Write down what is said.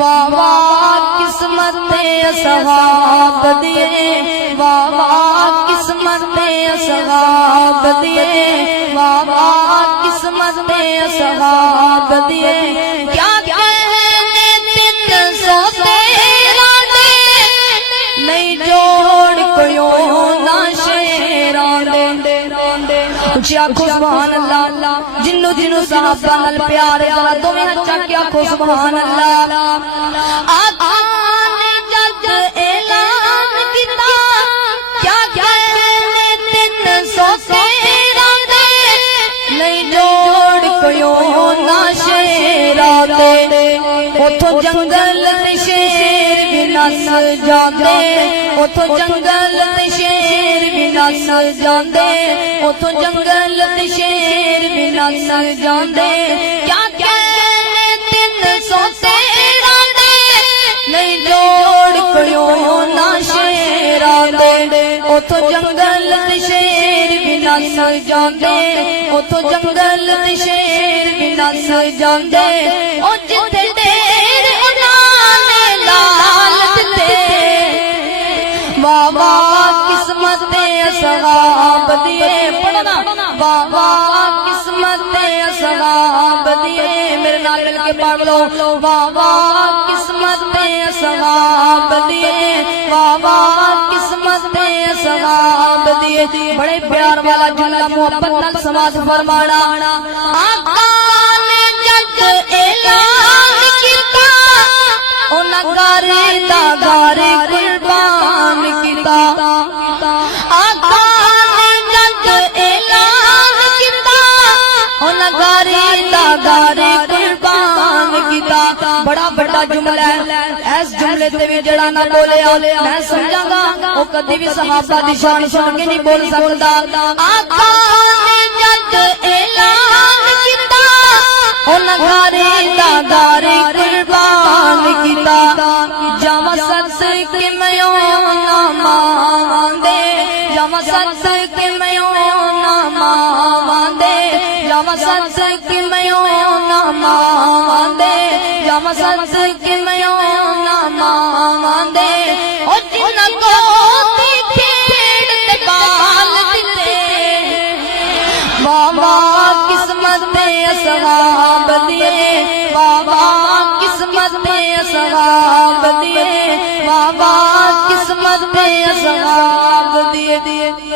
واہ واہ قسمت اصحاب دیے، واہ واہ قسمت اصحاب دیے، واہ واہ قسمت اصحاب دیے، کیا کہنے دن سوتے راندے، نہیں جوڑ کویوں نہ شیران دے۔ اچھی آنکھو سبحان اللہ، جنو جنو صحابہ نال پیار ذرا دو میں نچا کے آنکھو سبحان اللہ۔ آقا نے جب اعلان کیتا، کیا کہنے دن سوتے راندے، نہیں جوڑ کویوں نہ شیران دے۔ اتھو جنگل تے شیر بھی نس جاندے، اتھو جنگل تے شیر بھی نس جاندے، اتھو جنگل تے شیر بھی نس جاندے، کیا کہنے دن سوتے راندے، نہیں جوڑ کویوں نہ شیران دے۔ اتھو جنگل تے شیر بھی نس جاندے، اتھو جنگل تے شیر بھی نس جاندے، او جتھے ڈیر انہاں نے لال دتے، واہ واہ قسمت اصحاب دیے، پڑھنا واہ واہ قسمت اصحاب دیے، میرے نال مل کے پڑھ لو، واہ واہ قسمت اصحاب دیے، واہ واہ قسمت اصحاب دیے۔ بڑے پیار والا جملہ محبت نال سماعت فرمانا۔ آقا نے جب اعلان کیتا، انہاں گارے دا گارے قربان کیتا، آقا نے جب اعلان کیتا، انہاں گارے دا گارے قربان کیتا۔ بڑا بڑا جملہ ہے، اس جملے تے بھی جڑا نہ بولیا میں سمجھاں گا او کدی بھی صحابہ دی شان سن کے نہیں بول سکدا۔ آقا نے جب اعلان کیتا، انہاں گارے دا گارے قربان کیتا، جاواں صدق میوں نہ ماوندے، جاواں صدق میوں نہ ماوندے، جاواں صدق میوں نہ ماوندے، جاواں صدق میوں نہ ماوندے، او جنہاں کو کھیڑ تے بال دتے، واہ واہ قسمت اصحاب دیے، واہ واہ قسمت اصحاب دیے، واہ واہ قسمت اصحاب دیے۔